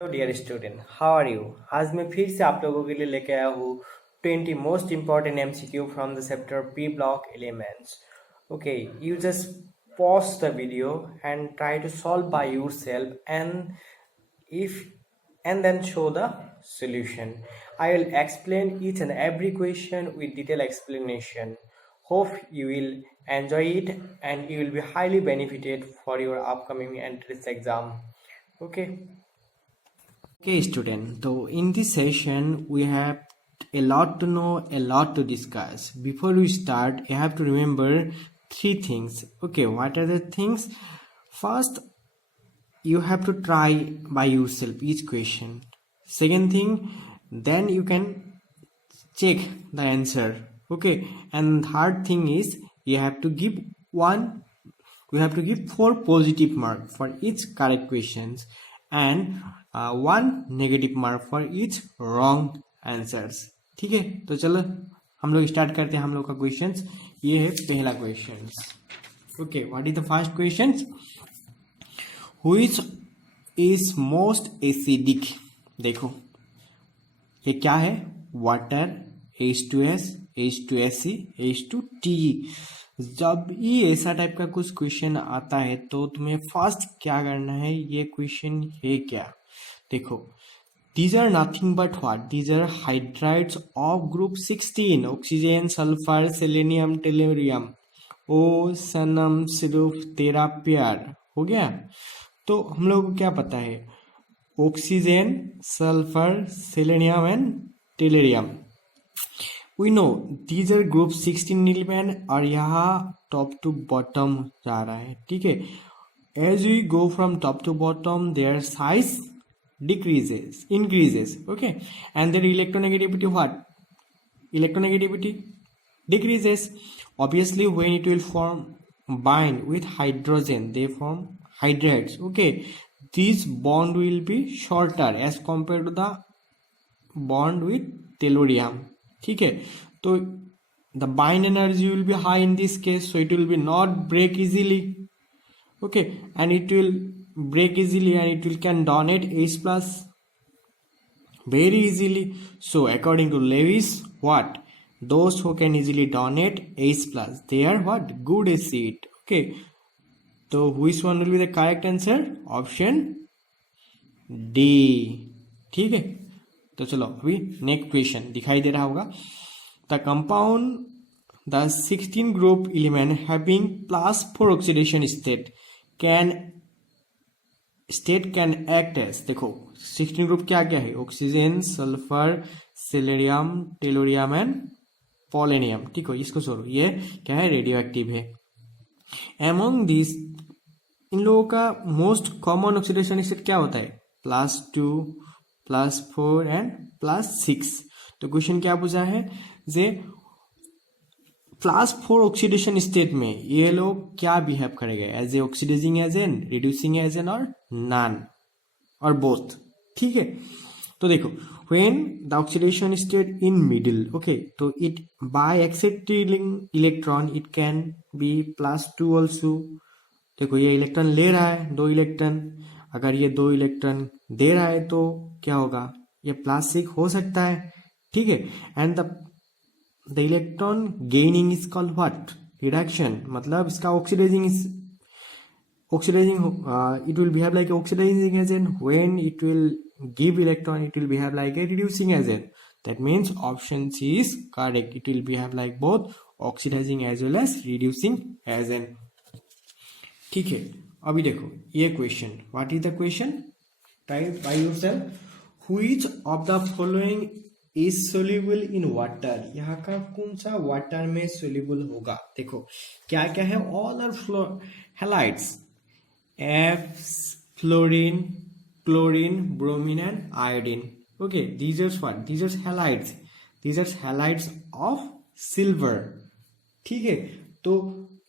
Hello dear student, how are you. आज मैं फिर से आप लोगों के लिए लेके आया हूँ 20 most important MCQ from the chapter P block elements. Okay, you just pause the video and try to solve by yourself, if and then show the solution. I will explain each and every question with detailed explanation. Hope you will enjoy it and you will be highly benefited for your upcoming entrance exam. Okay. Okay, student. So in this session, we have a lot to know, a lot to discuss. Before we start, you have to remember three things. Okay, what are the things? First, you have to try by yourself each question. Second thing, then you can check the answer. Okay, and third thing is you have to give one we have to give 4 positive mark for each correct questions and 1 negative mark for each wrong answers. ठीक है, तो चलो हम लोग start करते हैं हम लोग का क्वेश्चंस। ये है पहला questions. Okay, what is the first questions? Which is most acidic? देखो ये क्या है, वाटर, H2S, H2SC, H2TE। जब भी ऐसा टाइप का कुछ क्वेश्चन आता है तो तुम्हें फर्स्ट क्या करना है, ये क्वेश्चन है क्या। देखो, these are nothing but what? These are hydrides of group 16, oxygen, sulphur, selenium, tellurium. ओ सनम सिर्फ तेरा प्यार हो गया। तो हम लोग को क्या पता है, oxygen, sulphur, selenium and tellurium. We know these are group 16 element और यहाँ top to bottom जा रहा है, ठीक है। As we go from top to bottom, their size increases, okay, and their electronegativity what? Electronegativity decreases. Obviously, when it will bind with hydrogen, they form hydrides, okay. This bond will be shorter as compared to the bond with tellurium, ठीक है। तो the bind energy will be high in this case, so it will be not break easily, okay, and it will break easily and it will can donate H plus very easily. So according to Lewis, what? Those who can easily donate H plus, they are what? Good acid, okay. So which one will be the correct answer? Option D, ठीक है। तो चलो अभी next question दिखाई दे रहा होगा। The compound the 16 group element having +4 oxidation state can act as. देखो 16 ग्रुप क्या क्या है, oxygen, sulphur, selenium, tellurium and polonium, ठीक है। इसको छोड़ो, ये क्या है, रेडियो एक्टिव है। एमोंग दिस, इन लोगों का मोस्ट कॉमन ऑक्सीडेशन स्टेट क्या होता है, +2, +4 एंड +6। तो क्वेश्चन क्या पूछा है, जे +4 ऑक्सीडेशन स्टेट में ये लोग क्या बिहेव करेंगे, as a oxidising agent, reducing agent और नॉन और बोथ, ठीक है। तो देखो, when the oxidation state in middle, okay, तो it by accepting electron it can be +2 also. देखो ये इलेक्ट्रॉन ले रहा है 2 इलेक्ट्रॉन, अगर ये 2 इलेक्ट्रॉन दे रहा है तो क्या होगा, ये +6 हो सकता है, ठीक है। And the electron gaining is called what, reduction. मतलब इसका oxidising it will behave like oxidizing agent. When it will give electron, it will behave like a reducing agent. That means option C is correct. It will behave like both oxidizing as well as reducing agent, ठीक है। अभी देखो ये question, what is the question, type by yourself. Which of the following is soluble in water, यहाँ का कौन सा water में सोल्यूबल होगा। देखो क्या क्या है, all are halides, F, fluorine, chlorine, bromine and iodine, okay. these are what, these are halides, these are halides of silver, ठीक है। तो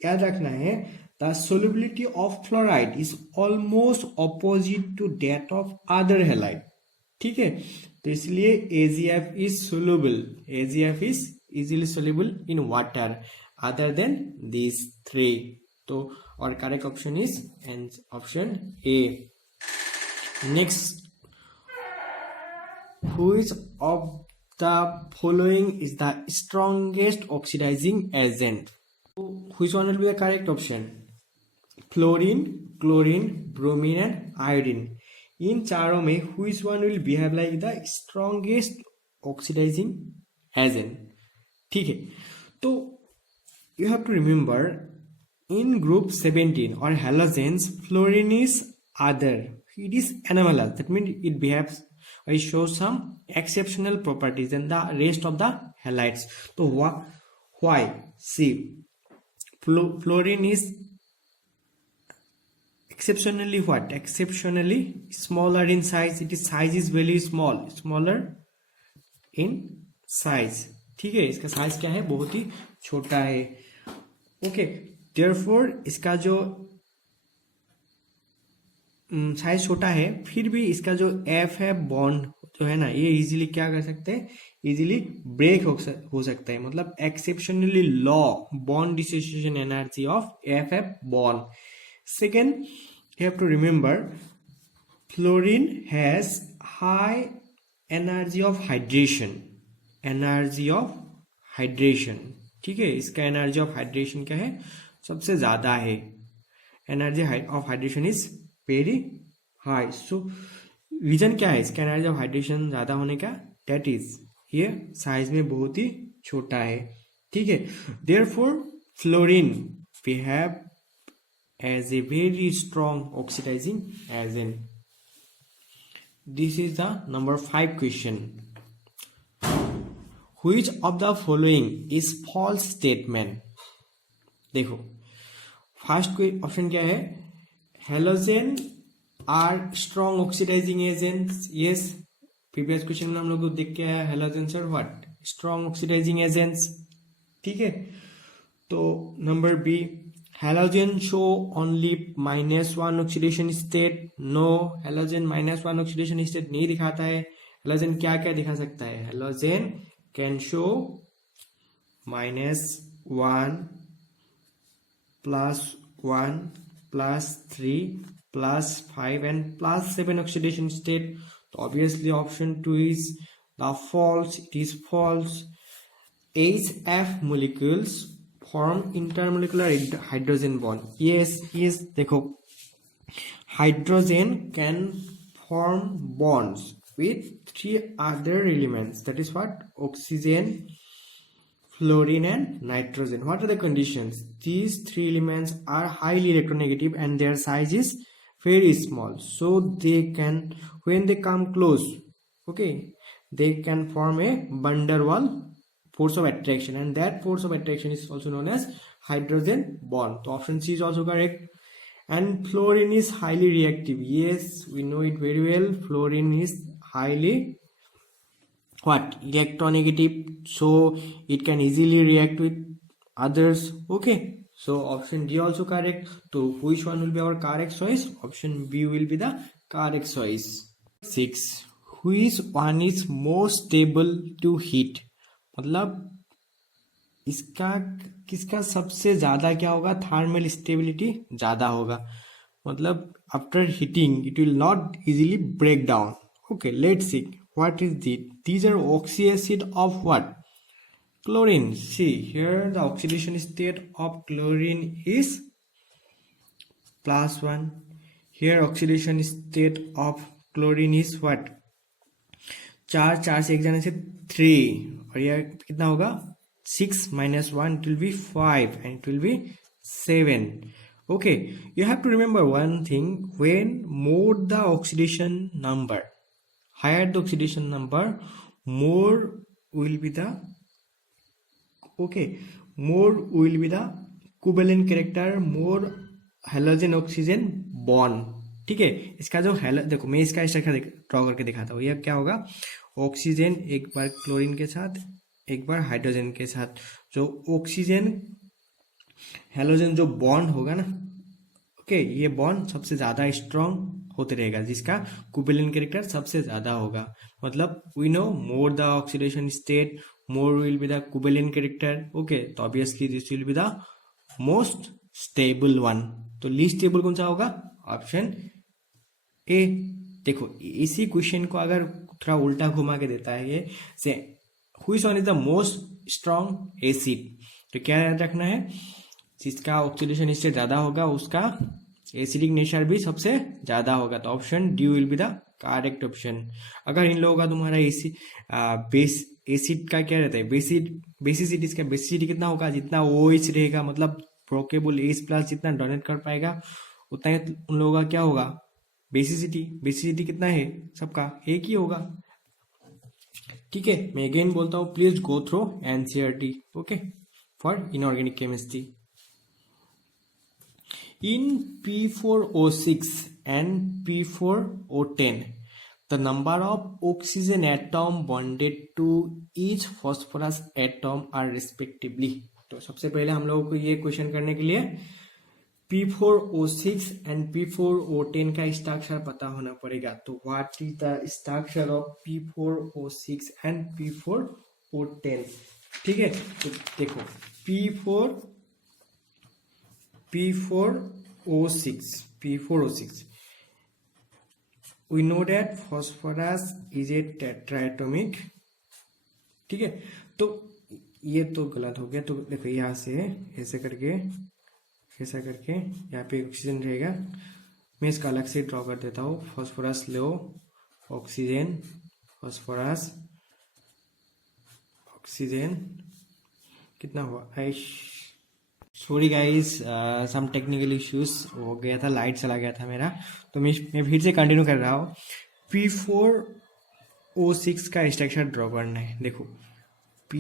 याद रखना है, the solubility of fluoride is almost opposite to that of other halide, ठीक है। तो इसलिए AgF is soluble, AgF is easily soluble in water other than these three. तो और correct option is option A. Next which of the following is the strongest oxidizing agent? Which one will be the correct option? Fluorine, chlorine, bromine and iodine. In चारों में which one will behave like the strongest oxidizing agent? ठीक है, तो you have to remember in group 17 or halogens, fluorine is other. It is anomalous. That means it behaves or it shows some exceptional properties than the rest of the halides. So why? See, fluorine is exceptionally what? Exceptionally smaller in size. Its size is very small, smaller in size. ठीक है, इसका size क्या है? बहुत ही छोटा है. Okay, therefore इसका जो साइज छोटा है, फिर भी इसका जो एफ है बॉन्ड जो है ना, ये इजीली क्या कर सकते हैं? इजीली ब्रेक हो सकता है. मतलब exceptionally low bond dissociation energy of F bond. Second, you have to remember fluorine has high energy of hydration. Energy of hydration, ठीक है, इसका एनर्जी ऑफ हाइड्रेशन क्या है? सबसे ज्यादा है. Energy of hydration is very high. So reason क्या है इसका एनर्जी ऑफ हाइड्रेशन ज्यादा होने का? दैट इज ये साइज में बहुत ही छोटा है. ठीक है, therefore fluorine we have as a very strong oxidizing agent. This is the number 5 question. Which of the following is false statement? देखो, फर्स्ट ऑप्शन क्या है? Halogen are strong oxidising agents. Yes, previous question में हम लोग देख के आया halogens are what? Strong oxidising agents. ठीक है, तो number B, halogen show only -1 oxidation state. No, halogen -1 oxidation state नहीं दिखाता है. halogen क्या क्या दिखा सकता है? halogen can show -1, +1, +3, +5 and +7 oxidation state. So obviously option 2 is the false. It is false. HF molecules form intermolecular hydrogen bond. Yes, देखो, hydrogen can form bonds with 3 other elements. That is what? Oxygen, fluorine and nitrogen. What are the conditions? These 3 elements are highly electronegative and their size is very small. So they can, when they come close, okay, they can form a van der Waals force of attraction, and that force of attraction is also known as hydrogen bond. So option C is also correct. And fluorine is highly reactive. Yes, we know it very well. Fluorine is highly what? Electronegative, so it can easily react with others. Okay, so option D also correct. So which one will be our correct choice? Option B will be the correct choice. 6, which one is more stable to heat? मतलब इसका किसका सबसे ज्यादा क्या होगा? Thermal stability ज्यादा होगा. मतलब after heating it will not easily break down. Okay, let's see what is it. These are oxy acid of what? Chlorine. See here the oxidation state of chlorine is +1. Here oxidation state of chlorine is what? 4 से एक जाने से 3, और यह कितना होगा? 6 - 1, it will be 5 and it will be 7. Okay, you have to remember one thing. When more the oxidation number, higher the oxidation number, more will be the covalent character, more halogen oxygen bond. ठीक है, इसका जो देखो, मैं इसका structure draw करके दिखाता हूँ. यह क्या होगा? ऑक्सीजन एक बार क्लोरीन के साथ, एक बार हाइड्रोजन के साथ. जो ऑक्सीजन हेलोजन जो बॉन्ड होगा ना, ओके, ये बॉन्ड सबसे ज्यादा स्ट्रॉन्ग होते रहेगा, जिसका कोवेलेंट कैरेक्टर सबसे ज्यादा होगा. मतलब we know more the oxidation state, more will be the covalent character. Okay, तो obviously this will be the most stable one. तो लीस्ट स्टेबल कौन सा होगा? Option A. देखो, इसी क्वेश्चन को अगर थोड़ा उल्टा घुमा के देता है ये से which one is the most strong acid. तो क्या याद रखना है, जिसका ऑक्सीडेशन स्टेट ज्यादा होगा उसका एसिडिक नेचर भी सबसे ज्यादा होगा। तो option D will be the correct option. अगर इन लोगों का तुम्हारा बेस एसिड का क्या रहता है, बेसिसिटी, इसका बेसिसिटी कितना होगा, जितना OH रहेगा मतलब ब्रोकेबल H प्लस जितना डोनेट कर पाएगा उतना ही उन लोगों का क्या होगा, बेसिसिटी कितना है, सबका एक ही होगा। ठीक है, मैं अगेन बोलता हूँ, please go through NCERT okay for inorganic chemistry. In P4O6 and P4O10, the number of oxygen atom bonded to each phosphorus atom are respectively। तो सबसे पहले हम लोगों को ये क्वेश्चन करने के लिए P4O6 and P4O10 का स्ट्रक्चर पता होना पड़ेगा। तो what is the structure of P4O6 and P4O10। ठीक है, तो देखो P4O6, we know that phosphorus is a tetraatomic। ठीक है, तो ये तो गलत हो गया। तो देखो यहाँ से ऐसे करके यहाँ पे ऑक्सीजन रहेगा। मैं इसका अलग से ड्रॉ कर देता हूँ। फॉस्फोरस लो, ऑक्सीजन, फॉस्फोरस, ऑक्सीजन, कितना हुआ, sorry guys some technical issues हो गया था, लाइट चला गया था मेरा। तो मैं फिर से कंटिन्यू कर रहा हूँ। P4O6 का स्ट्रक्चर ड्रॉ करना है। देखो P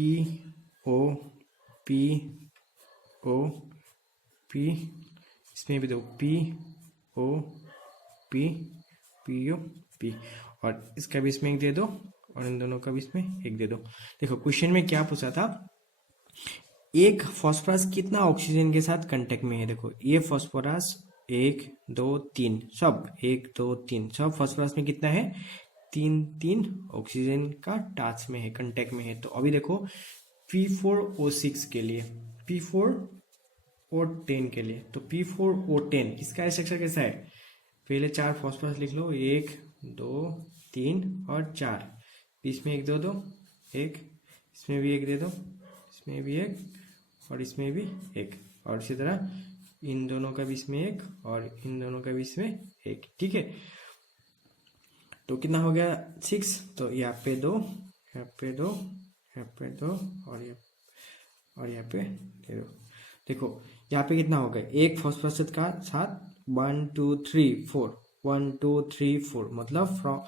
इसमें भी दो P और इसका भी इसमें एक दे दो और इन दोनों का भी इसमें एक दे दो। देखो क्वेश्चन में क्या पूछा था, एक फॉस्फोरस कितना ऑक्सीजन के साथ कांटेक्ट में है। देखो ये फॉस्फोरस 1 2 3 सब 1 2 3 सब फॉस्फोरस में कितना है, 3 ऑक्सीजन का टच में है, कांटेक्ट में है। तो अभी देखो P4O6 के लिए, P4O10 के लिए, तो P4O10 इसका स्ट्रक्चर कैसा है, पहले 4 फॉस्फोरस लिख लो, 1 2 3 और 4, इसमें एक दो एक, इसमें भी एक दे दो, इसमें भी एक और इसमें भी एक, और इसी तरह इन दोनों का भी इसमें एक और इन दोनों का भी इसमें एक। ठीक है, तो कितना हो गया 6। तो यहाँ पे 2, यहाँ पे 2, यहाँ पे 2 और यहाँ पे 0। देखो यहाँ पे कितना हो गया, एक फॉस्फोरस का साथ 1 2 3 4 1 2 3 4 मतलब from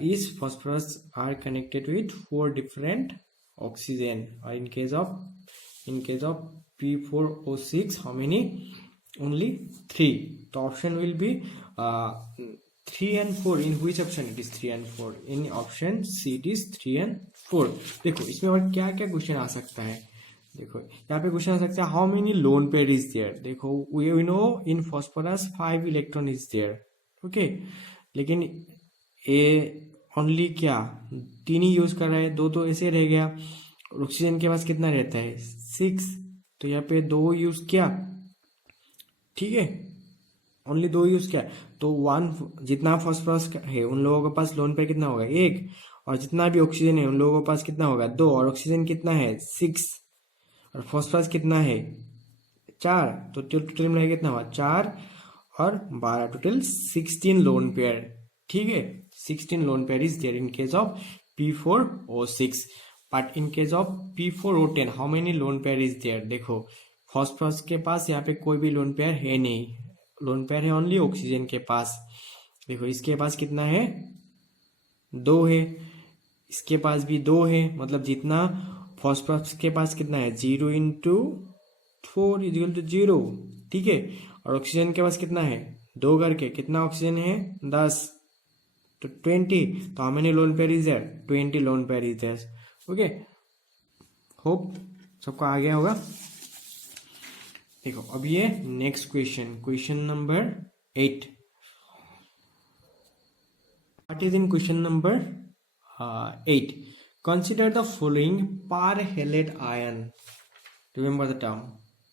each phosphorus are connected with 4 different oxygen। or in case of P4O6 how many, only 3। the option will be 3 and 4। in which option it is 3 and 4, in option C it is 3 and 4। देखो इसमें और क्या क्या question आ सकता है। देखो यहाँ पे क्वेश्चन आ सकता है how many lone pair is there. देखो we know in phosphorus 5 electron is there okay, लेकिन ए ओनली क्या 3 ही यूज कर रहा है, 2 तो ऐसे रह गया। ऑक्सीजन के पास कितना रहता है 6, तो यहाँ पे 2 यूज किया। ठीक है, ओनली 2 यूज किया, तो 1 जितना फॉस्फोरस है उन लोगों के पास लोन पेयर कितना होगा 1, और जितना भी ऑक्सीजन है उन लोगों के पास कितना होगा 2, और ऑक्सीजन कितना है 6 और फॉस्फोरस कितना है 4, तो टोटल मिला कितना हुआ 4 और 12, टोटल 16 लोन पेयर। ठीक है, 16 lone pair is there in case of P4O6, but in case of P4O10 how many lone pair is there. देखो फॉस्फोरस के पास यहाँ पे कोई भी लोन पेयर है नहीं, लोन पेयर है ओनली ऑक्सीजन के पास। देखो इसके पास कितना है 2 है, इसके पास भी 2 है, मतलब जितना फॉस्फोरस के पास कितना है 0 × 4 = 0। ठीक है, और ऑक्सीजन के पास कितना है 2 करके, कितना ऑक्सीजन है 10, तो 20। तो how many lone pair is there 20 lone pair is there okay. Hope सबको आ गया होगा। देखो अब ये next question number 8। What is in question number 8, consider the following perhalate ion, remember the term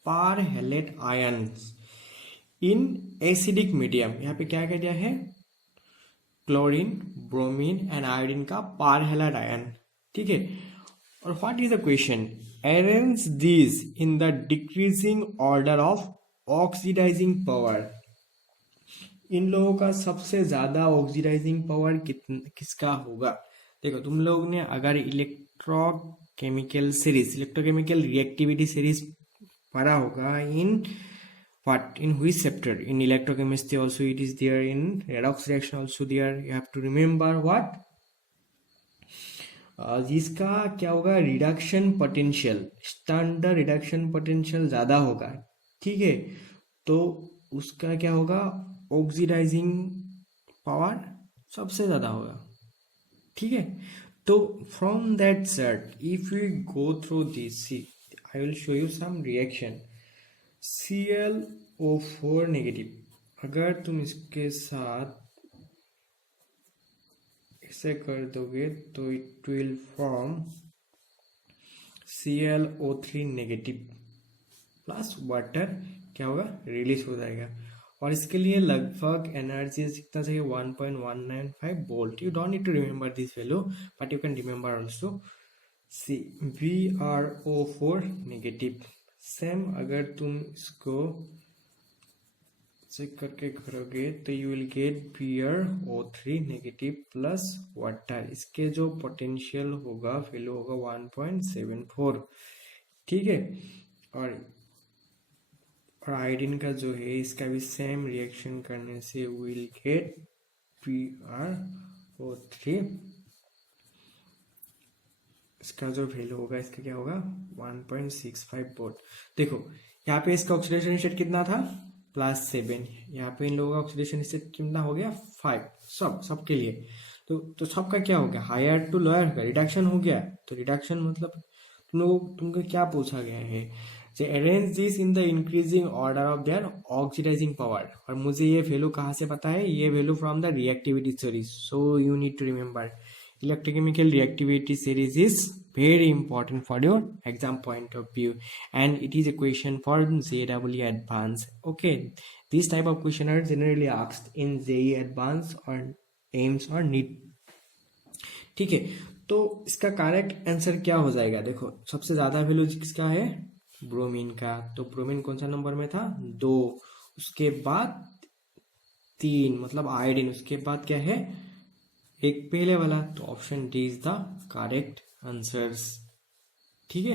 perhalate ions in acidic medium। यहाँ पे क्या दिया है क्लोरीन, ब्रोमीन एंड आयोडीन का पार हैलाइड आयन, ठीक है। और what is the question, arrange this in the decreasing order of oxidising power. इन लोगों का सबसे ज्यादा ऑक्सीडाइजिंग पावर किसका होगा। देखो तुम लोग ने अगर इलेक्ट्रोकेमिकल रिएक्टिविटी सीरीज पढ़ा होगा इन what in which chapter, in electrochemistry also it is there, in redox reaction also there, you have to remember what जिसका क्या होगा, reduction potential, standard reduction potential ज्यादा होगा, ठीक है, तो उसका क्या होगा, ऑक्सीडाइजिंग पावर सबसे ज्यादा होगा, ठीक है। तो from that set if you go through this, I will show you some reaction. ClO4 negative, अगर तुम इसके साथ ऐसे कर दोगे तो it will form ClO3 negative plus water, क्या होगा, रिलीज हो जाएगा। और इसके लिए लगभग एनर्जी कितना चाहिए, 1.195 volt. You don't need to remember this value but you can remember also. VrO4 negative, same अगर तुम इसको चेक करके करोगे तो you will get BrO3 negative plus water. इसके जो पोटेंशियल होगा वैल्यू होगा 1.74, ठीक है। और आयोडीन का जो है इसका भी सेम रिएक्शन करने से विल गेट BrO3, इसका जो वैल्यू होगा इसका क्या होगा 1.65 वोल्ट। देखो यहाँ पे इसका ऑक्सीडेशन स्टेट कितना था, +7, यहाँ पे इन लोगों का ऑक्सीडेशन स्टेट कितना हो गया 5, सबके लिए। तो सबका क्या हो गया, हायर टू लोअर का रिडक्शन हो गया। तो रिडक्शन मतलब तुमको क्या पूछा गया है, arrange this in the increasing order of their oxidizing power. और मुझे ये वैल्यू कहाँ से पता है, ये value from the reactivity series, so you need to remember electrochemical reactivity series is very important for your exam point of view, and it is a question for JEE Advanced. Okay, these type of question are generally asked in JEE Advanced or AIMS or NEET, ठीक है। तो इसका correct answer क्या हो जाएगा, देखो सबसे ज्यादा वैल्यू किसका है, ब्रोमीन का। तो ब्रोमीन कौन सा नंबर में था, 2, उसके बाद 3 मतलब आयोडीन, उसके बाद क्या है एक पहले वाला। तो option D is the correct answers, ठीक है।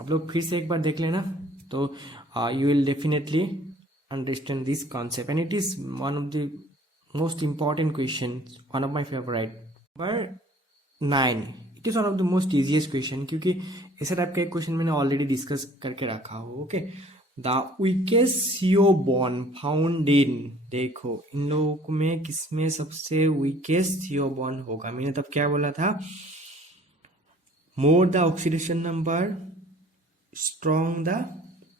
आप लोग फिर से एक बार देख लेना, तो you will definitely understand this concept, and it is one of the most important question, one of my favourite. Number 9, it is one of the most easiest question, क्योंकि ऐसा टाइप का एक क्वेश्चन मैंने ऑलरेडी डिस्कस करके रखा हो। Okay, the weakest CO bond found in, देखो इन लोगों में किसमें सबसे वीकेस्ट CO बॉन्ड होगा। मैंने तब क्या बोला था, मोर the oxidation number strong the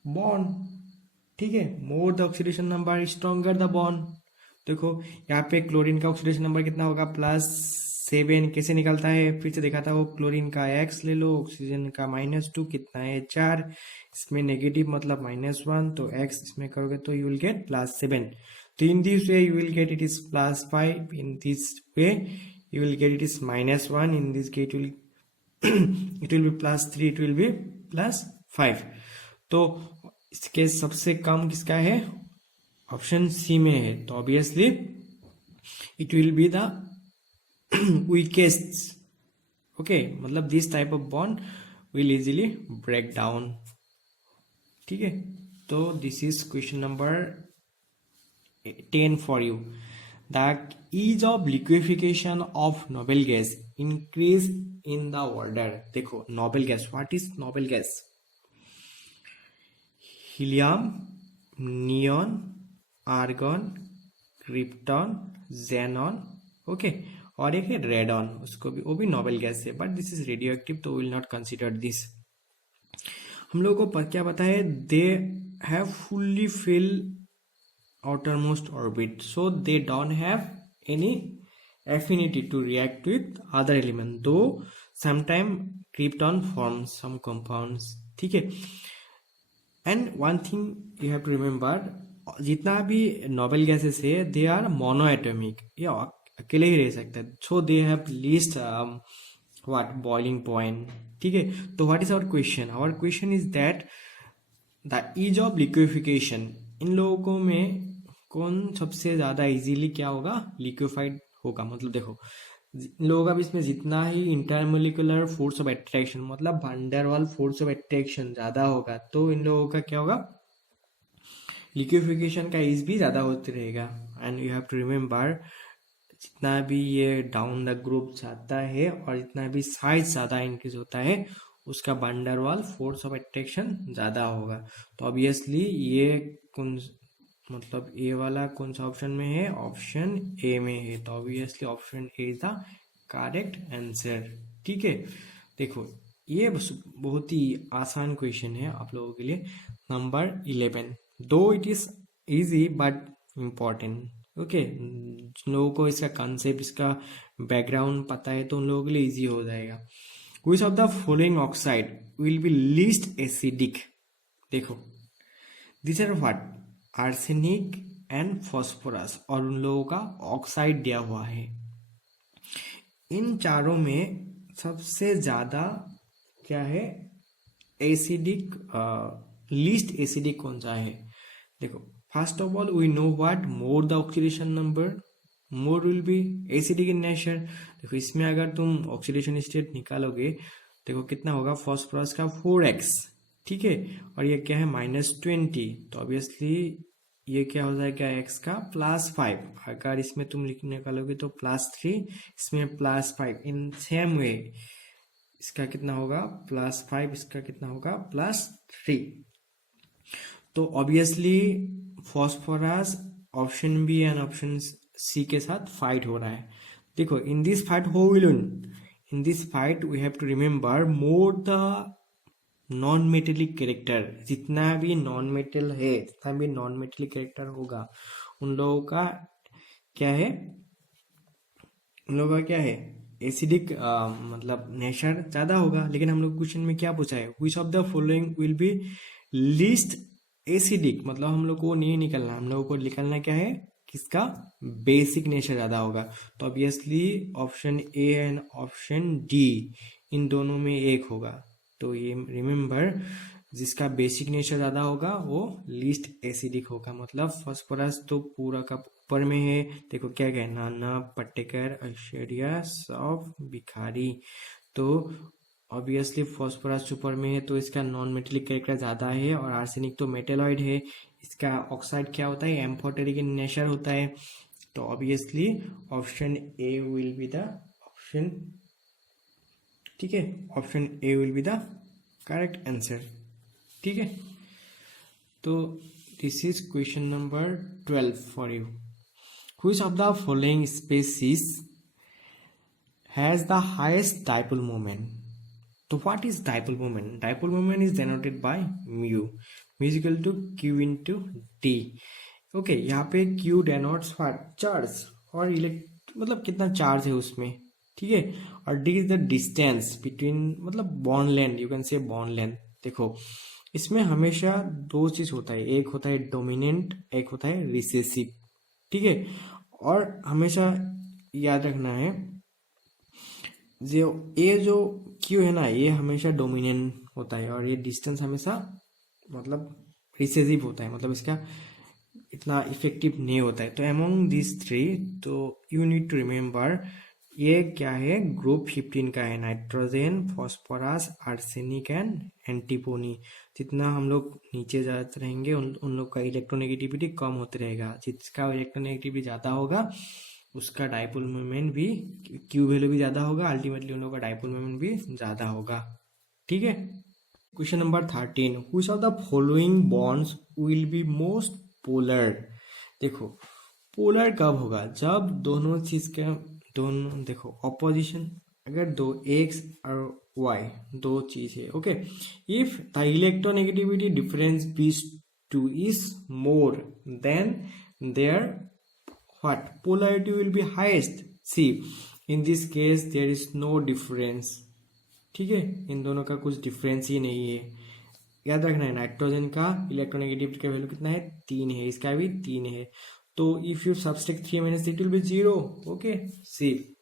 bond, ठीक है, मोर the oxidation number stronger the bond. देखो यहाँ पे क्लोरीन का ऑक्सीडेशन नंबर कितना होगा, +7, कैसे निकलता है फिर से देखा था वो, क्लोरीन का X ले लो, ऑक्सीजन का -2 कितना है 4, इसमें नेगेटिव मतलब -1, तो X इसमें करोगे तो यू विल गेट +7। तो in this way you will get it is +5, in this way you will get it is -1, in this get it will be +3, it will be +5। तो इसके सबसे कम किसका है, ऑप्शन सी में है, तो obviously it will be the weakest, okay, मतलब this type of bond will easily break down, ठीक है। तो this is question number 10 for you. The ease of liquefaction of noble gas increase in the order, देखो noble gas, what is noble gas, helium, neon, argon, krypton, xenon, okay, और एक है radon, उसको भी, वो भी नोबेल गैस है, but this is radioactive, तो विल नॉट कंसिडर दिस। हम लोगों को क्या पता है, they have fully fill outermost orbit, so they don't have any affinity to react with other element, though sometime krypton forms some compounds, ठीक है। And one thing you have to remember, जितना भी noble gases है they are monoatomic, ये अकेले ही रह सकते हैं, so they have least what boiling point. ठीक है, तो what is our question is that the ease of liquefaction, इन लोगों में कौन सबसे ज्यादा इजीली क्या होगा, लिक्विफाइड होगा। मतलब देखो इन लोगों का भी इसमें जितना ही इंटरमोलिकुलर फोर्स ऑफ अट्रैक्शन मतलब वंडरवाल फोर्स ऑफ अट्रैक्शन ज्यादा होगा, तो इन लोगों का क्या होगा, लिक्विफिकेशन का ईज भी ज्यादा होते रहेगा। And you have to remember जितना भी ये डाउन द ग्रुप जाता है और जितना भी साइज ज्यादा इंक्रीज होता है उसका वंडरवाल फोर्स ऑफ अट्रैक्शन ज्यादा होगा। तो ऑब्वियसली ये कौन मतलब ए वाला कौन सा ऑप्शन में है, ऑप्शन ए में है, तो obviously option A is the correct answer. ठीक है, देखो ये बहुत ही आसान क्वेश्चन है आप लोगों के लिए। Number 11, though it is easy but important. Okay, जिन लोगों को इसका कंसेप्ट इसका बैकग्राउंड पता है तो उन लोगों के लिए इजी हो जाएगा। Which of the following oxide will be least acidic? देखो these are what arsenic and phosphorus, और उन लोगों का ऑक्साइड दिया हुआ है। इन चारों में सबसे ज्यादा क्या है एसिडिक, लीस्ट एसिडिक कौन सा है। देखो first of all we know what more the oxidation number more will be acidic in nature. देखो इसमें अगर तुम ऑक्सीडेशन स्टेट निकालोगे देखो कितना होगा, फॉस्फोरस का 4x, ठीक है, और ये क्या है -20, तो ऑब्वियसली ये क्या हो जाएगा x का +5। अगर इसमें तुम निकालोगे तो +3, इसमें +5, इन सेम वे इसका कितना होगा +5, इसका कितना होगा +3। तो obviously phosphorus option B and option C के साथ फाइट हो रहा है। देखो in this fight who will win, in this fight we have to remember more the non metallic character, जितना भी नॉन मेटल है जितना भी नॉन मेटेलिक कैरेक्टर होगा उन लोगों का क्या है, उन लोगों का क्या है एसिडिक मतलब नेचर ज्यादा होगा। लेकिन हम लोग क्वेश्चन में क्या पूछा है, which of the following will be least acidic, मतलब हम लोग को नहीं निकलना, हम लोगों को निकलना क्या है किसका बेसिक नेचर ज्यादा होगा। तो obviously option A and option D इन दोनों में एक होगा। तो ये रिमेम्बर जिसका बेसिक नेचर ज्यादा होगा वो लीस्ट एसिडिक होगा। मतलब फॉस्फोरस तो पूरा का ऊपर में है, देखो क्या क्या है नाना पट्टेकर ऐश्वर्या सौफ भिखारी, तो ऑब्वियसली फॉस्फोरस ऊपर में है तो इसका नॉन मेटेलिक कैरेक्टर ज्यादा है, और आर्सेनिक तो मेटेलॉइड है, इसका ऑक्साइड क्या होता है एम्फोटेरिक इन नेचर होता है। तो obviously option A will be the option, ठीक है, option A will be the correct answer. ठीक है, तो this is question number 12 for you. Which of the following species has the highest dipole moment. तो what is dipole moment, dipole moment is denoted by mu, musical to Q into T. Okay, यहाँ पे Q denotes what charge और मतलब कितना charge है उसमें, ठीक है, और D is the distance between मतलब bond length, you can say bond length. देखो इसमें हमेशा दो चीज होता है, एक होता है डोमिनेंट, एक होता है रिसेसिव, ठीक है, और हमेशा याद रखना है जो ये जो क्यू है ना ये हमेशा डोमिनेंट होता है, और ये डिस्टेंस हमेशा मतलब रिसेसिव होता है, मतलब इसका इतना इफेक्टिव नहीं होता है। तो अमोंग दिस थ्री तो यू नीड टू रिमेम्बर ये क्या है ग्रुप 15 का है, नाइट्रोजन फॉस्फोरस आर्सेनिक एंड एंटीपोनी। जितना हम लोग नीचे जाते रहेंगे उन लोग का इलेक्ट्रोनेगेटिविटी कम होते रहेगा, जिसका इलेक्ट्रोनेगेटिविटी ज्यादा होगा उसका डाइपोल मोमेंट भी क्यू वैल्यू भी ज्यादा होगा, अल्टीमेटली उन लोगों का डाइपोल मोमेंट भी ज्यादा होगा। ठीक है, question number 13, which of the following bonds will be most polar. देखो पोलर कब होगा, जब दोनों चीज के दोनों देखो ऑपोजिशन, अगर दो एक्स और वाई दो चीज है, okay, if the electronegativity difference बीस two is more than there what polarity will be highest। see in this case there is no difference, ठीक है, इन दोनों का कुछ डिफरेंस ही नहीं है, याद रखना है नाइट्रोजन का इलेक्ट्रोनेगेटिविटी का वैल्यू कितना है 3 है, इसका भी 3 है। तो if you subtract 3 minus it will be 0। Okay see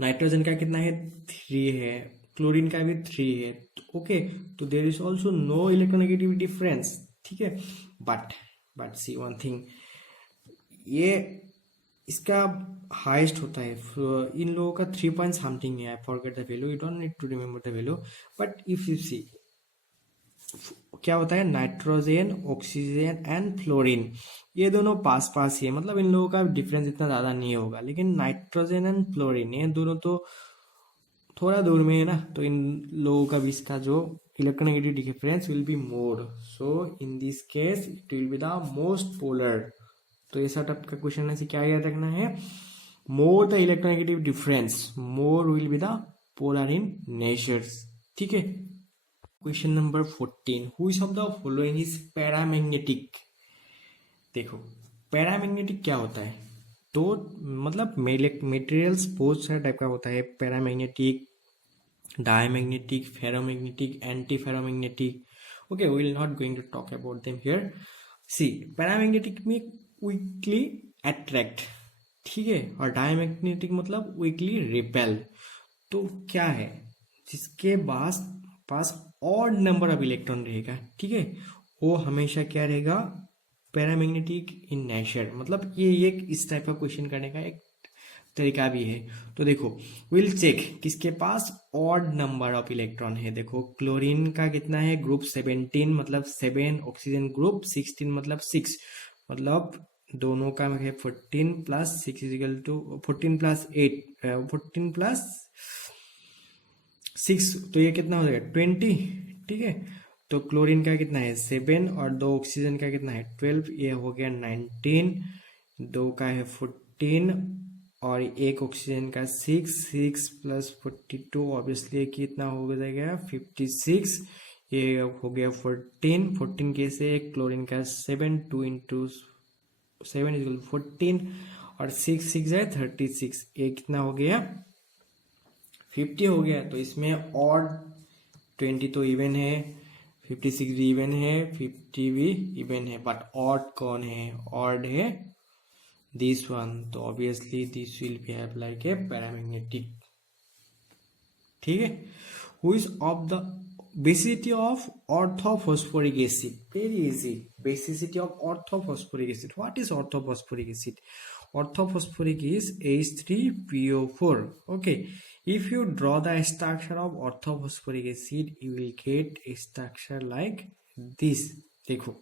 nitrogen का कितना है 3 है, क्लोरीन का भी 3 है। ओके तो there is also no electronegativity difference, ठीक है। बट सी वन थिंग, ये इसका हाईएस्ट होता है, इन लोगों का 3 पॉइंट समथिंग है, I forget the value, you don't need to remember the value. But if you see क्या होता है, नाइट्रोजन ऑक्सीजन एंड फ्लोरीन ये दोनों पास पास ही है, मतलब इन लोगों का डिफरेंस इतना ज्यादा नहीं होगा। लेकिन नाइट्रोजन एंड फ्लोरीन ये दोनों तो थोड़ा दूर में है ना, तो इन लोगों का बीच का जो electronegative difference will be more, so in this case it will be the most polar. तो ऐसा टाइप का क्वेश्चन है, क्या याद रखना है, more the electronegative difference more will be the polar in nature's, ठीक है। Question number 14, which of the following is paramagnetic. देखो पैरामैग्नेटिक क्या होता है, तो मतलब मेटेरियल्स बहुत सारे टाइप का होता है, paramagnetic, diamagnetic, ferromagnetic, anti ferromagnetic. Okay we will not going to talk about them here. See paramagnetic में क्विकली अट्रैक्ट, ठीक है, और डायमैग्नेटिक मतलब क्विकली रिपेल। तो क्या है, जिसके पास ऑड नंबर ऑफ इलेक्ट्रॉन रहेगा, ठीक है, वो हमेशा क्या रहेगा, पैरामैग्नेटिक इन नेचर। मतलब ये एक इस टाइप का क्वेश्चन करने का एक तरीका भी है। तो देखो विल चेक किसके पास ऑड नंबर ऑफ इलेक्ट्रॉन है। देखो क्लोरीन का कितना है, ग्रुप 17 मतलब 7, ऑक्सीजन ग्रुप 16 मतलब 6, मतलब दोनों का है 14 plus 6 equal to 14 plus 8, 14 plus 6, तो ये कितना हो जाएगा 20, ठीक है। तो क्लोरीन का कितना है 7 और 2 ऑक्सीजन का कितना है 12, ये हो गया 19, 2 का है 14 और 1 ऑक्सीजन का 6 प्लस 42 ऑब्वियसली कितना हो जाएगा 56, ये हो गया 14 के से क्लोरीन का 7, 2 इंटू 7 इज 14 और 6 है 36, ये कितना हो गया 50 हो गया। तो इसमें ऑड 20 तो इवन है, 56 भी इवन है, 50 भी इवन है, बट ऑड कौन है, ऑड है दिस वन, तो obviously this will behave like a paramagnetic, ठीक है। Who is of the basicity of orthophosphoric acid, very easy, basicity of orthophosphoric acid, what is orthophosphoric acid, orthophosphoric is H3PO4. Okay, if you draw the structure of orthophosphoric acid you will get a structure like this। देखो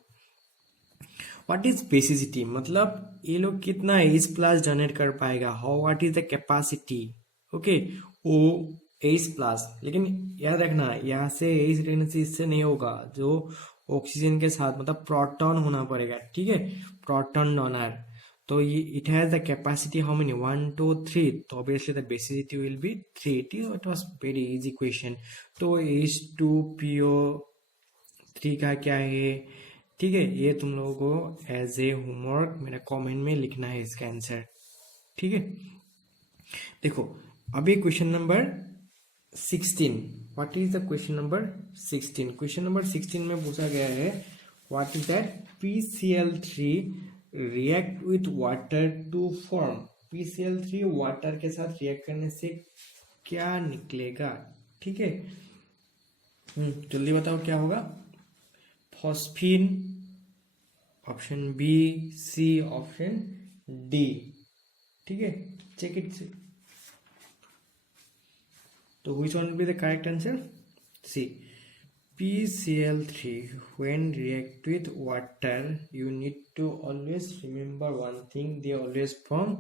what is basicity, मतलब ये लोग कितना H plus generate कर पाएगा, how what is the capacity, okay O H plus. लेकिन याद रखना यहाँ से H रहने से इससे नहीं होगा, जो ऑक्सीजन के साथ मतलब प्रोटॉन होना पड़ेगा, ठीक है, प्रोटॉन डोनर। तो ये it has the capacity how many 1 2 3, तो obviously the basicity will be 3। It was very easy question. तो H2PO3 का क्या है, ठीक है, ये तुम लोगों को एज ए होमवर्क मेरा कमेंट में लिखना है इसका आंसर, ठीक है। देखो अभी question number 16, what is the question number 16, question number 16 में पूछा गया है what is that PCl3 react with water to form, PCl3 water के साथ रिएक्ट करने से क्या निकलेगा, ठीक है। जल्दी बताओ क्या होगा, phosphine, option B, C, option D, ठीक है, चेक इट। तो which one will be the correct answer, see PCl3 when react with water you need to always remember one thing, they always form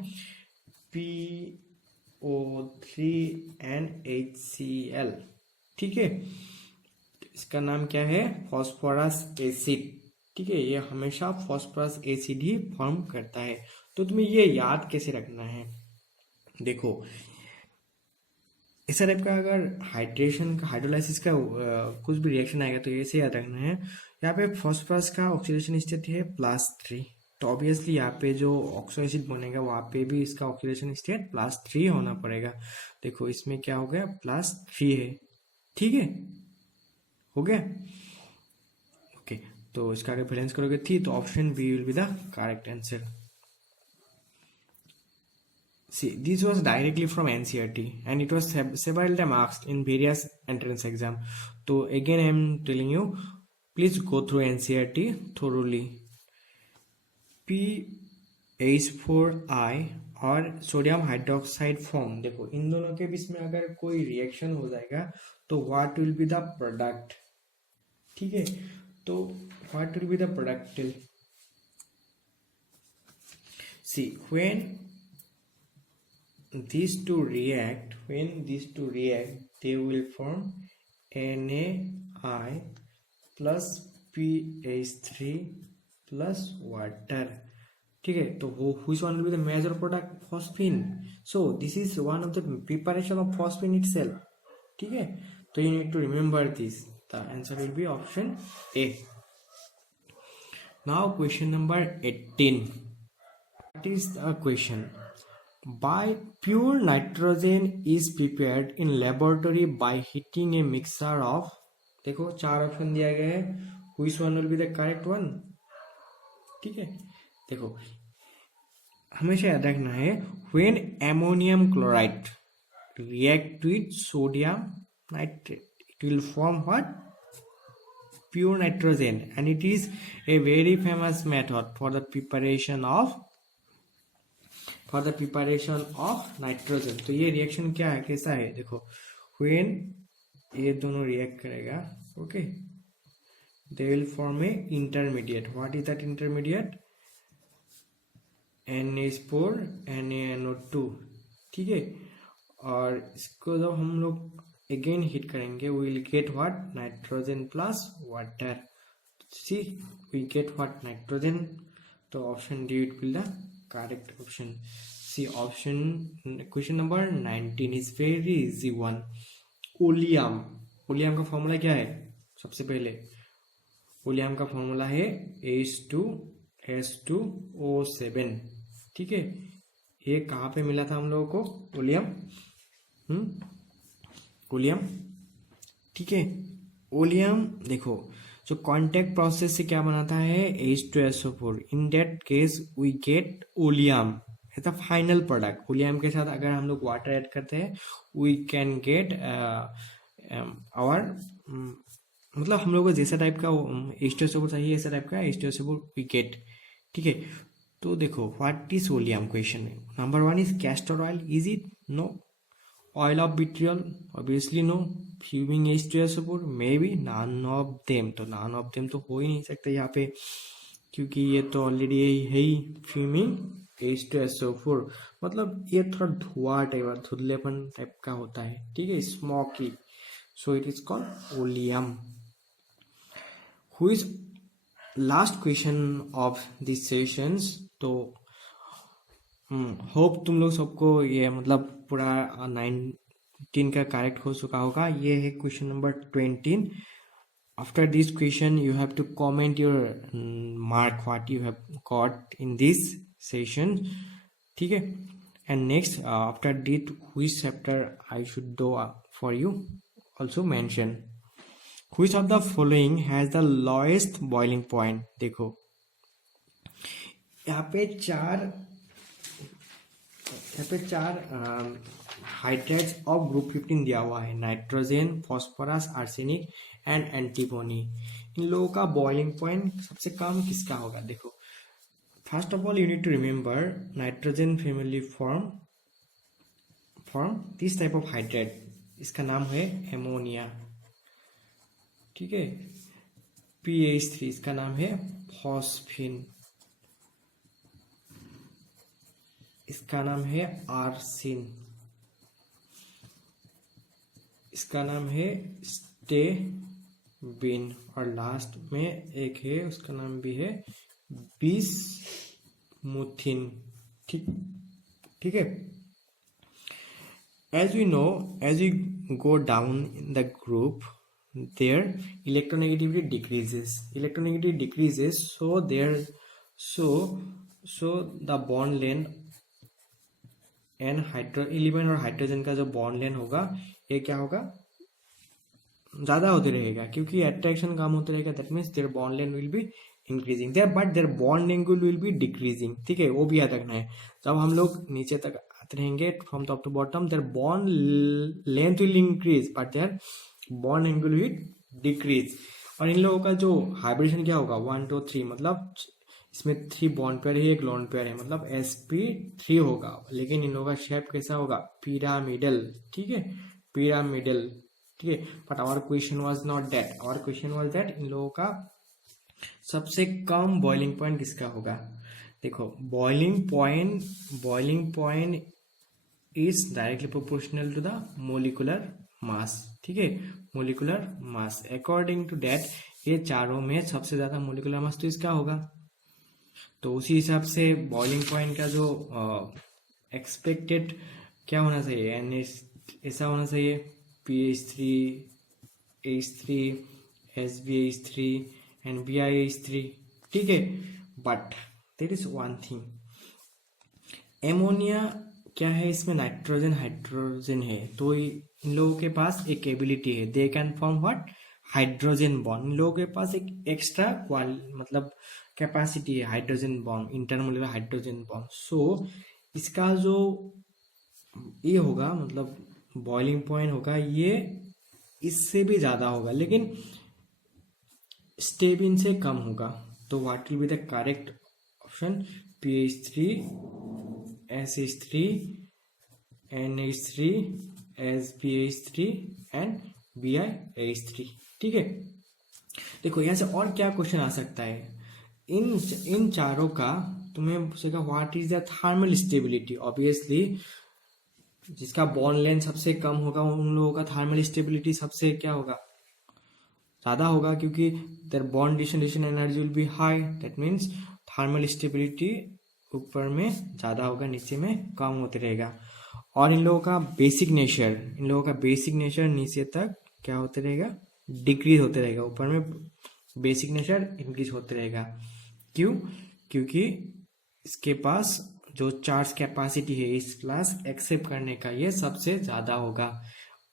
PO3 and HCl, ठीक है। इसका नाम क्या है, phosphorous acid, ठीक है, ये हमेशा फॉस्फोरस एसिड ही फॉर्म करता है। तो तुम्हें ये याद कैसे रखना है, देखो इस टाइप का अगर हाइड्रेशन का हाइड्रोलाइसिस का कुछ भी रिएक्शन आएगा तो ऐसे याद रखना है, यहाँ पे फॉस्फोरस का ऑक्सीडेशन स्टेट है +3, तो ऑब्वियसली यहाँ पे जो ऑक्सो एसिड बनेगा वहाँ पे भी इसका ऑक्सीडेशन स्टेट +3 होना पड़ेगा। देखो इसमें क्या हो गया +3 है, ठीक है, हो गया। तो इसका अगर बैलेंस करोगे थी तो option B will be the correct answer. See, this was directly from NCERT and it was several times asked in various entrance exam. So again I am telling you, please go through NCERT thoroughly. PH4I और sodium hydroxide form, देखो इन दोनों के बीच में अगर कोई reaction हो जाएगा तो what will be the product. ठीक है, तो what will be the product. See when these two react, they will form NaI plus PH3 plus water. ठीक है, तो which one will be the major product? Phosphine. So this is one of the preparation of phosphine itself. ठीक है, तो you need to remember this. The answer will be option A. Now question number 18. What is the question? By pure nitrogen is prepared in laboratory by heating a mixture of, देखो चार option दिया गया है, which one will be the correct one. ठीक है, देखो हमेशा याद रखना है, when ammonium chloride react with sodium nitrate it will form what? Pure nitrogen, and it is a very famous method for the preparation of nitrogen. तो ये reaction क्या है, कैसा है, देखो व्हेन ये दोनों रिएक्ट करेगा, okay, they will form a intermediate. What is that intermediate? NH4 NaNO2. ठीक है, और इसको जब हम लोग अगेन हीट करेंगे we will get what? Nitrogen plus water. See we get what? Nitrogen. तो option D will be the correct option. See option, question number 19 is very easy one. Oleum. Oleum का formula क्या है? सबसे पहले oleum का formula है H2S2O7. ठीक है, ये कहाँ पे मिला था हम लोगों को? ओलियम. ओलियम. ठीक है, ओलियम देखो जो कांटेक्ट प्रोसेस से क्या बनाता है? H2SO4. In that case we get oleum as the final product. Oleum के साथ अगर हम लोग वाटर ऐड करते हैं वी कैन गेट आवर, मतलब हम लोग को जैसा टाइप का H2SO4 चाहिए ऐसा टाइप का H2SO4 वी गेट. ठीक है, तो देखो what is oleum. Question number 1 is castor oil. Is it? No. Oil of vitriol? Obviously no. Fuming H2SO4? Maybe. None of them. तो none of them तो हो ही नहीं सकता यहाँ पे, क्योंकि ये तो ऑलरेडी है ही fuming H2SO4. मतलब ये थोड़ा धुआं टाइप, धुंधलेपन टाइप का होता है. ठीक है, smoky. So it is called oleum. Who is last question of this sessions. तो होप तुम लोग सबको ये मतलब पूरा 19 का करेक्ट हो चुका होगा. ये है question number 20. After this question you have to comment your mark what you have got in this session. ठीक है, and next after that which chapter I should do for you also mention. Which of the following has the lowest boiling point. देखो यहाँ पे चार hydrides of group 15 दिया हुआ है. Nitrogen, phosphorus, arsenic and antimony. इन लोगों का बॉइलिंग पॉइंट सबसे कम किसका होगा? देखो first of all you need to remember nitrogen family form this type of hydride. इसका नाम है एमोनिया. ठीक है, PH3 इसका नाम है फॉस्फिन. इसका नाम है आर्सिन. इसका नाम है स्टेबिन. और लास्ट में एक है उसका नाम भी है बिसमुथिन. ठीक है. As we know, as we go down in the group, their electronegativity decreases. So the bond length and eleven और हाइड्रोजन का जो बॉन्ड लेंथ होगा ये क्या होगा? ज्यादा होते रहेगा, क्योंकि अट्रैक्शन कम होते रहेगा, that means their bond length will be increasing there, but their bond angle will be decreasing. ठीक है, वो भी याद रखना है। जब हम लोग नीचे तक आते रहेंगे from top to bottom, their bond length will increase but their bond angle will decrease. और इन लोगों का जो हाइब्रिडेशन क्या होगा, 1 2 3, मतलब इसमें 3 बॉन्ड पेयर है, एक लोन पेयर है, मतलब sp3 होगा। लेकिन इन लोगों का शेप कैसा होगा, पिरामिडल। ठीक है, पिरामिडल। ठीक है, but our question was not that, our question was that इन लोगों का सबसे कम बॉइलिंग पॉइंट किसका होगा। देखो, boiling point is directly proportional to the molecular mass. ठीक है, molecular mass, according to that ये चारों में सबसे ज्यादा मोलिकुलर मास तो इसका होगा। तो उसी हिसाब से बॉइलिंग पॉइंट का जो एक्सपेक्टेड क्या होना चाहिए, एन ऐसा होना चाहिए, PH3 H3 SbH3 and BiH3। ठीक है, but there is one thing, ammonia क्या है, इसमें नाइट्रोजन हाइड्रोजन है, तो इन लोगों के पास एक एबिलिटी है, they can form what, hydrogen bond. इन लोगों के पास एक एक्स्ट्रा मतलब कैपेसिटी है hydrogen bond, intermolecular hydrogen bond. So इसका जो ये होगा, मतलब बॉइलिंग पॉइंट होगा, ये इससे भी ज्यादा होगा, लेकिन स्टेप इनसे कम होगा। तो what will be the correct option, PH3 SH3 NH3 SbH3 and BiH3। ठीक है, देखो यहाँ से और क्या क्वेश्चन आ सकता है, इन चारों का तुम्हें पूछेगा what is the thermal stability. Obviously जिसका बॉन्ड लेंथ सबसे कम होगा उन लोगों का थर्मल स्टेबिलिटी सबसे क्या होगा, ज्यादा होगा, क्योंकि their bond dissociation energy will be high, that means thermal stability ऊपर में ज्यादा होगा, नीचे में कम होते रहेगा। और इन लोगों का बेसिक नेचर नीचे तक क्या होते रहेगा, डिक्रीज होते रहेगा, ऊपर में बेसिक नेचर इंक्रीज होते रहेगा। क्यों, क्योंकि इसके पास जो चार्ज कैपेसिटी है इस क्लास एक्सेप्ट करने का, ये सबसे ज्यादा होगा।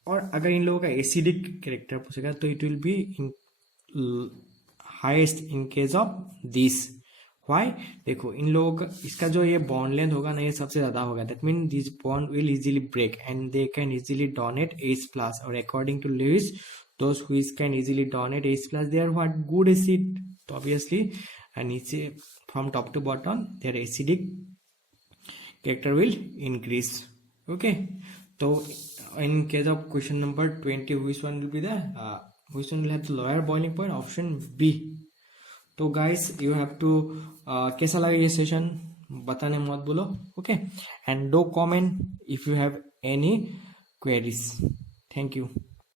और अगर इन लोगों का एसिडिक कैरेक्टर पूछेगा तो it will B highest in case of this. Why, देखो इन लोगों का इसका जो ये बॉन्ड लेंथ होगा ना, ये सबसे ज्यादा होगा, that mean this bond will easily break and they can easily donate H+। और according to Lewis, those who can easily donate H+, they are what, good acid। तो obviously नीचे from top to bottom their acidic character will increase। okay, तो in case of question number 20, which one will be the which one will have the lower boiling point, option B। तो guys you have to कैसा लगा ये session बताने मत बोलो। okay, and do comment if you have any queries। thank you।